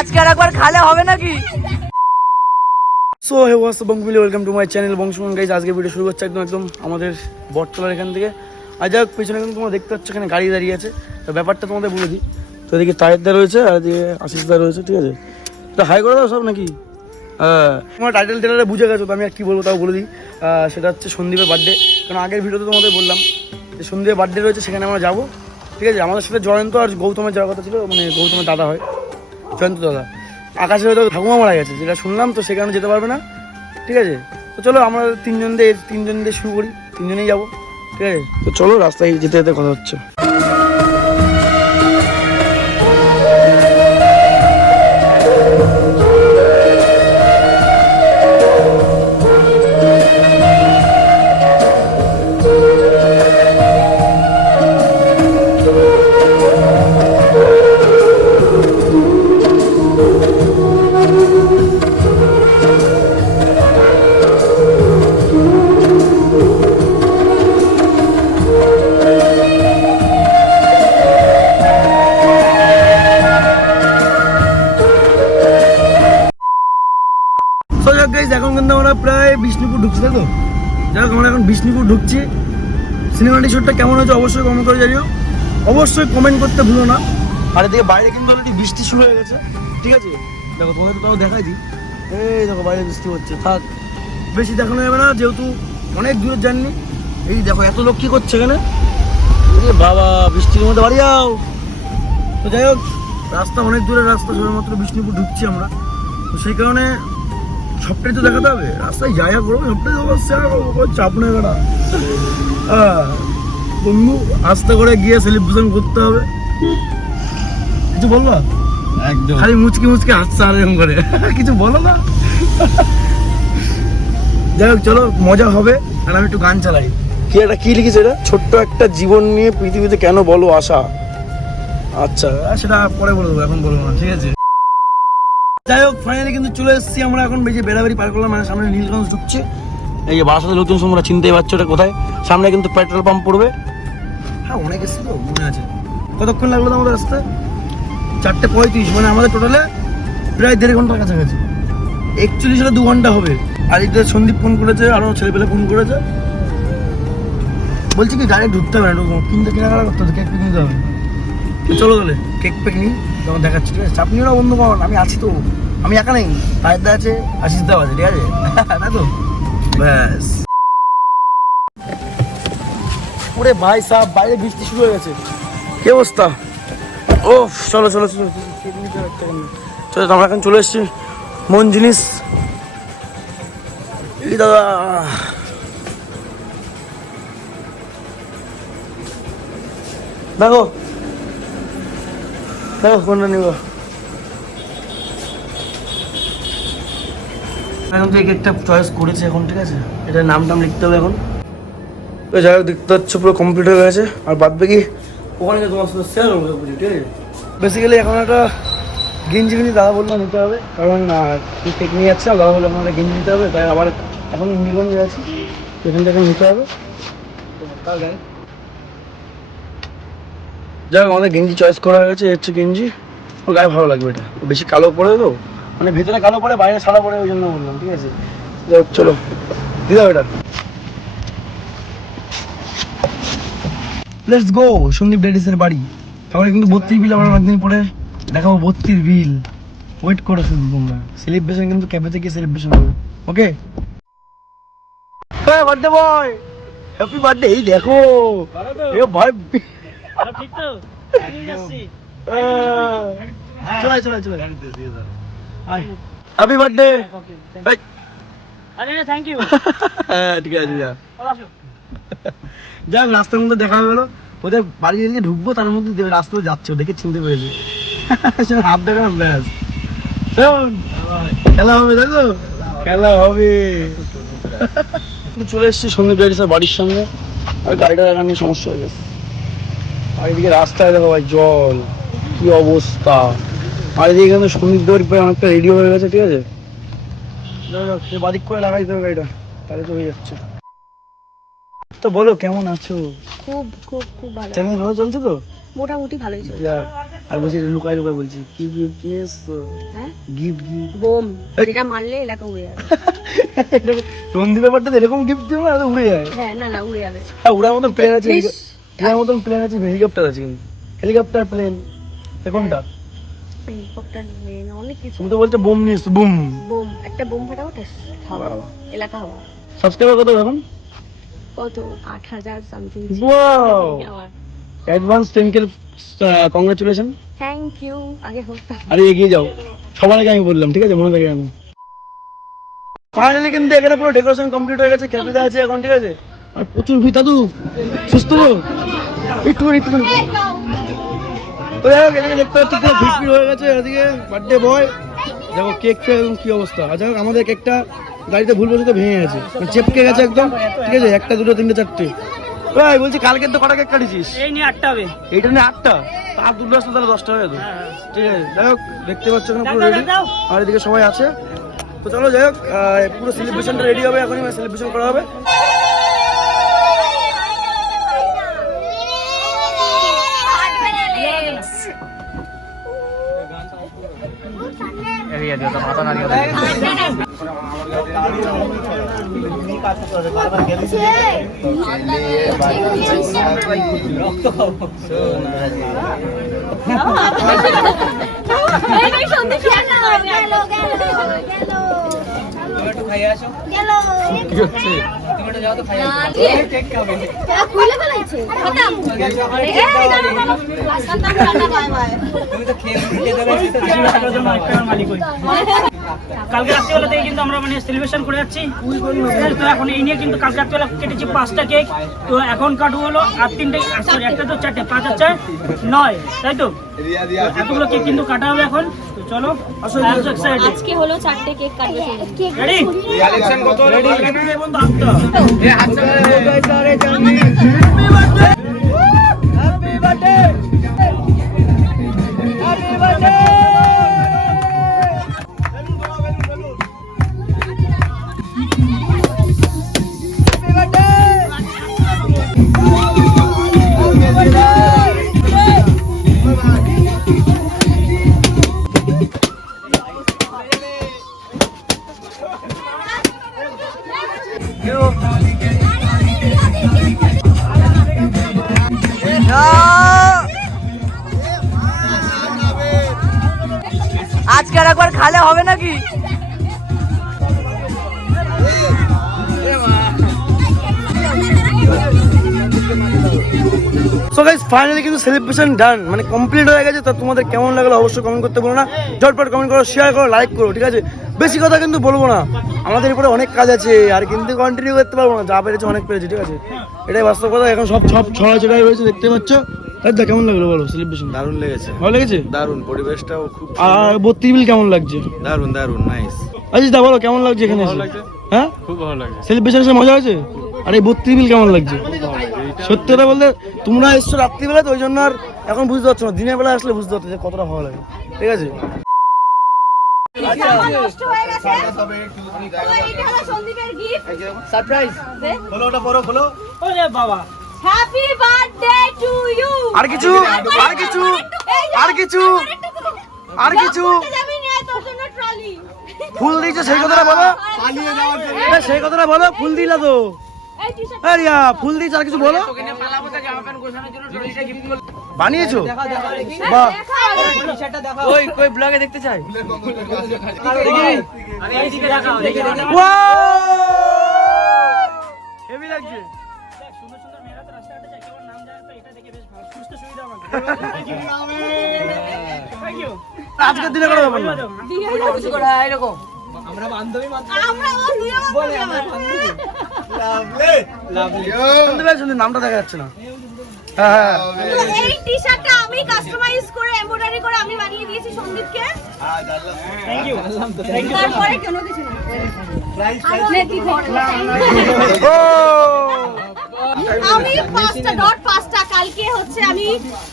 আজকে আর একবার খালে হবে নাকি? সো হে ওয়াস বংশমিলি ওয়েলকাম টু মাই চ্যানেল বংশমন গাইজ আজকে ভিডিও শুরু করছে একদম একদম আমাদের বটতলার এখান থেকে। আর যাই হোক, পেছনে কিন্তু তোমরা দেখতে পাচ্ছ এখানে গাড়ি দাঁড়িয়ে আছে। তো ব্যাপারটা তোমাদের বলে দিই। তো এদিকে টায়ারদা রয়েছে আর এদিকে আশিসদা রয়েছে, ঠিক আছে? তো হাই করে দাও সব নাকি? হ্যাঁ। তোমার টাইটেল টেলারে বুঝে গেছো, তো আমি আর কি বলব তাও বলে দিই। সেটা হচ্ছে সন্দীপের বার্থডে কারণ আগের ভিডিওতে তোমাদের বললাম যে সন্দীপের বার্থডে রয়েছে, সেখানে আমরা যাব। ঠিক আছে? আমাদের সাথে জয়ন্ত আর গৌতমের যাওয়ার কথা ছিল মানে গৌতমের দাদা হয়। জয়ন্ত দাদা। আকাশে হয়তো ঠাকুমা মারা গেছে, যেটা শুনলাম তো সেখানে যেতে পারবে না। ঠিক আছে? তো চলো আমরা তিনজন দিয়ে তিনজন দিয়ে শুরু করি। তিনজনেই যাব। ঠিক আছে? তো চলো রাস্তায় যেতে যেতে কথা হচ্ছে। ঢুকছি তো যাই হোক, আমরা এখন বিষ্ণুপুর ঢুকছি। সিনেমাটি শোটা কেমন হয়েছে অবশ্যই কমেন্ট করে জানিও। অবশ্যই কমেন্ট করতে ভুলো না। আর এদিকে বাইরে কিন্তু অলরেডি বৃষ্টি শুরু হয়ে গেছে। ঠিক আছে? দেখো, তোমাদের তো তাও দেখাই দিই। এই দেখো, বাইরে বৃষ্টি হচ্ছে। থাক, বেশি দেখানো যাবে না, যেহেতু অনেক দূরের জার্নি এই দেখো, এত লোক কি করছে এখানে? বাবা, বৃষ্টির মধ্যে বাড়ি যাও। তো যাই হোক, রাস্তা অনেক দূরের রাস্তা, শুধুমাত্র বিষ্ণুপুর ঢুকছি আমরা। তো সেই কারণে সবটাই তো দেখাতে হবে। রাস্তায় যাই হোক করব সবটাই তো শেয়ার করব কোনো চাপ নেবে না আহ, বন্ধু আস্তে করে গিয়ে সেলিব্রেশন করতে হবে। কিছু বলব? একদম। খালি মুচকি মুচকি হাসছে আর এরকম করে। কিছু বলো না। যাই হোক চলো মজা হবে। আর আমি একটু গান চালাই। কি একটা কি লিখেছে এটা? ছোট্ট একটা জীবন নিয়ে পৃথিবীতে কেন বলো আশা? আচ্ছা। সেটা পরে বলে দেবো এখন বলব না ঠিক আছে? যাই হোক ফাইনালি কিন্তু চলে এসেছি আমরা এখন বেজে বেড়াবেড়ি পার করলাম মানে সামনে নীলগঞ্জ ঢুকছে। এই যে বাসাতে লোকজন তোমরা চিনতেই পারছ এটা কোথায়? সামনে কিন্তু পেট্রোল পাম্প পড়বে। হ্যাঁ অনেক এসেছি তো মনে আছে। কতক্ষণ লাগল আমাদের রাস্তায় চারটে পঁয়ত্রিশ মানে আমাদের টোটালে প্রায় দেড় ঘণ্টার কাছাকাছি। একচল্লিশ হলে দু ঘণ্টা হবে। আর এটা সন্দীপ ফোন করেছে আরও ছেলেপেলে ফোন করেছে। বলছি কি গাড়ি ঢুকতে হবে না কিনতে কেনাকাটা করতে হবে কেক পেক নিতে হবে। চলো তাহলে কেক পেক নিই তখন দেখাচ্ছি, ঠিক আছে? চাপ নিও না, বন্ধু কর আমি আছি তো। আমি একা নেই। তায়ের দা আছে, আশিস দাও আছে, ঠিক আছে? না তো? ব্যাস। ওরে ভাই সাহ বাইরে বৃষ্টি শুরু হয়ে গেছে। কি অবস্থা? ও চলো চলো চলো। চলো, আমরা এখন চলে এসেছি মন জিনিস। এই দাদা। দেখো দেখো কোনটা নিব? এখন তো এই কেকটা চয়েস করেছে এখন ঠিক আছে? এটা নাম টাম লিখতে হবে এখন। তো যাই হোক দেখতে হচ্ছে পুরো কমপ্লিট হয়ে গেছে। আর বাদ বাকি? ওখানে তোমার সাথে শেয়ার করব কিছু, ঠিক আছে? বেসিক্যালি এখন একটা গেঞ্জি কিনি দাদা বলল নিতে হবে। কারণ কেক নিয়ে যাচ্ছে দাদা বলল এখন একটা গেঞ্জি নিতে হবে। তাই আবার এখন নিগঞ্জে আছি এখান থেকে নিতে হবে। তার গায়ে যাই হোক আমাদের গেঞ্জি চয়েস করা হয়েছে হচ্ছে গেঞ্জি। ওর গায়ে ভালো লাগবে এটা। বেশি কালো পড়ে তো মানে ভেতরে কালো পড়ে বাইরে সাদা পড়ে ওই জন্য বললাম ঠিক আছে? যাই হোক চলো। দিদাও এটা। লেটস গো সন্দীপ ডেডিসের বাড়ি। তাহলে কিন্তু বত্রিশ বিল আমরা অনেকদিন পরে দেখাবো বত্রিশ বিল। ওয়েট করো শুধু তোমরা। সেলিব্রেশন কিন্তু ক্যাফে থেকে সেলিব্রেশন হবে। ওকে হ্যাঁ বার্থডে বয় হ্যাপি বার্থডে এই দেখো। এ ভাই ঠিক তো? চলে চলে চলে। হ্যাপি বার্থডে আরে থ্যাংক ইউ হ্যাঁ ঠিক আছে যা। যাক রাস্তার মধ্যে দেখা হয়ে গেলো। ওদের বাড়ি নিয়ে ঢুকবো তার মধ্যে রাস্তা যাচ্ছে। ও দেখে চিনতে পেরেছি। হাত দেখানো ব্যাস। খেলা হবে তাই তো? খেলা হবে। চলে এসেছি সন্দীপ স্যার বাড়ির সামনে। আর গাড়িটা দেখা নিয়ে সমস্যা হয়ে গেছে। আর এদিকে রাস্তায় দেখো ভাই জল কি অবস্থা? আর এদিকে কিন্তু সন্দীপ গাড়ি প্রায় অনেকটা রেডি হয়ে গেছে ঠিক আছে? বাদিক করে লাগাই দেবে গাড়িটা তাহলে তো হয়ে যাচ্ছে। তো বলো কেমন আছো? খুব খুব খুব ভালো। চ্যানেল ভালো চলছে তো? মোটামুটি ভালোই চলছে। আর বলছি লুকাই লুকাই বলছি কি গিফট হ্যাঁ? গিফট গিফট বোম যেটা মারলে এলাকা উড়ে যাবে। সন্ধি ব্যাপারটা তো এরকম গিফট দিও না উড়ে যায়। হ্যাঁ না না উড়ে যাবে। হ্যাঁ উড়ার মতন প্লেন আছে। উড়ার মতন প্লেন আছে হেলিকপ্টার আছে কিন্তু। হেলিকপ্টার প্লেন কোনটা? হেলিকপ্টার নিয়ে না, অনেক কিছু তুমি তো বলছো বোম নিয়ে এসছো বুম একটা বোম ফাটাবো টেস খাওয়া এলাকা হওয়া সাবস্ক্রাইবার কত এখন? কত? আট হাজার something wow advance thank you আগে হোক। আরে এগিয়ে যাও। সবার আগে আমি বললাম ঠিক আছে? মনে থাকে আমি। ফাইনালি কিন্তু এখানে পুরো ডেকোরেশন কমপ্লিট হয়ে গেছে ক্যাফেতে আছে এখন ঠিক আছে? আর প্রচুর ভিড় দাদু। সুস্থ একটু একটু দেখতে পাচ্ছি পুরো ভিড় ভিড় হয়ে গেছে। এদিকে বার্থডে বয় দেখো কেক ফেক কি অবস্থা? আমাদের কেকটা গাড়িতে ভুল বসে ভেঙে গেছে। মানে চেপকে গেছে একদম। ঠিক আছে? একটা দুটো তিনটে চারটে। ভাই বলছি কালকে তো কটা কেক কাটিছিস এই নিয়ে আটটা হবে। এইটা নিয়ে আটটা? আর দুটো আসলে তাহলে দশটা হয়ে যেত ঠিক আছে? যাই হোক দেখতে পাচ্ছ এখানে পুরো রেডি আর এদিকে সবাই আছে। তো চলো যাই হোক পুরো সেলিব্রেশনটা রেডি হবে। এখনই সেলিব্রেশন করা হবে। নাড়িয়ে দিও তো মাথা নাড়িয়ে দিও। কি হচ্ছে? কালকে রাত্রিবেলা থেকে কিন্তু আমরা মানে সেলিব্রেশন করে যাচ্ছি। তো এখন এই নিয়ে কিন্তু কালকে রাত্রিবেলা কেটেছি পাঁচটা কেক তো এখন কাটবো হলো আর তিনটে সরি একটা তো চারটে পাঁচ আর চার নয় তাই তো? এতগুলো কেক কিন্তু কাটা হবে এখন। চলো আজকে হলো চারটে কেক কাটবে রেডি আজকে আর একবার খালে হবে নাকি? ফাইনালি কিন্তু সেলিব্রেশন ডান মানে কমপ্লিট হয়ে গেছে তোমাদের কেমন লাগল অবশ্যই কমেন্ট করতে বলো না। ঝটপট কমেন্ট করো শেয়ার করো লাইক করো, ঠিক আছে? বেশি কথা কিন্তু বলব না। আমাদের উপরে অনেক কাজ আছে, আর কিন্তু কন্টিনিউ করতে পারব না। যা পেরেছে অনেক পেরেছে, ঠিক আছে? এটাই বাস্তব কথা। এখন সব সব ছড়া ছড়াই রয়েছে দেখতে পাচ্ছ? দাদা কেমন লাগল বলো সেলিব্রেশন দারুণ লেগেছে। ভালো লেগেছে? দারুণ পরিবেশটাও খুব আর বত্রিশ কেমন লাগছে? দারুণ দারুণ নাইস আজিজ দা বলো কেমন লাগছে এখানে? হ্যাঁ? খুব ভালো লাগছে। সেলিব্রেশন এসে মজা হয়েছে? আর এই বত্রিশ বিল কেমন লাগছে? সত্যি কথা বলতে তোমরা এসছো রাত্রিবেলা তো ওই জন্য আর এখন বুঝতে পারছ না। দিনের বেলা আসলে বুঝতে পারছ যে কতটা ভালো লাগে। ঠিক আছে? সারপ্রাইজ খোলো ওটা পড়ো খোলো ওরে বাবা। হ্যাপি বার্থডে টু আর কিছু আর কিছু আর কিছু আর কিছু। আমি নিয়ে তোর জন্য ট্রলি ফুল দিয়েছে সেই কথাটা বলো। এ, সেই কথাটা বলো ফুল দিলা তো। ইয়া, ফুল দিয়েছে আর কিছু বলো। বানিয়েছো? বাহ। ওই কই ব্লগে দেখতে চাই। হেভি লাগছে। আজকের দিনে কোনো ব্যাপার না। আমরা ও দুই বলে আমার পেয়েছ কিন্তু নামটা দেখা যাচ্ছে না। হ্যাঁ হ্যাঁ। এই টি-শার্টটা আমি কাস্টমাইজ করে এমব্রয়ডারি করে আমি বানিয়ে দিয়েছি সন্দীপকে। থ্যাংক ইউ তারপরে কোনো কিছু না। আমি পাঁচটা ডট পাঁচটা কালকে হচ্ছে আমি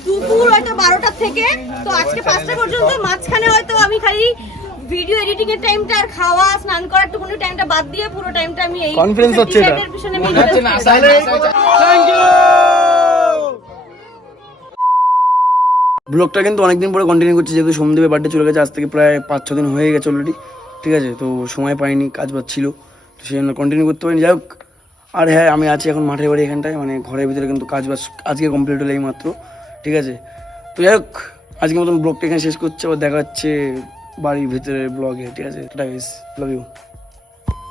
দুপুর হয়তো বারোটা থেকে তো আজকে পাঁচটা পর্যন্ত মাঝখানে হয়তো আমি খালি ভিডিও এডিটিং এর টাইমটা আর খাওয়া স্নান করার টুকুনি টাইমটা বাদ দিয়ে পুরো টাইমটা আমি এই Confidence হচ্ছে এটা। করি। থ্যাংক ইউ ব্লগটা কিন্তু অনেকদিন পরে কন্টিনিউ করছি যেহেতু সোমদেবের বার্থডে চলে গেছে আজ থেকে প্রায় পাঁচ ছ দিন হয়ে গেছে অলরেডি ঠিক আছে তো সময় পাইনি কাজ বাজ ছিল তো সেই জন্য কন্টিনিউ করতে পারিনি যাই হোক আর হ্যাঁ আমি আছি এখন মাঠে বাড়ি এখানটায় মানে ঘরের ভিতরে কিন্তু কাজ বাজ আজকে কমপ্লিট হলো এই মাত্র ঠিক আছে? তো যাই হোক, আজকের মতন ব্লগটা এখানে শেষ করছে, আবার দেখা হচ্ছে বাড়ির ভিতরে ব্লগে ঠিক আছে? Tata love you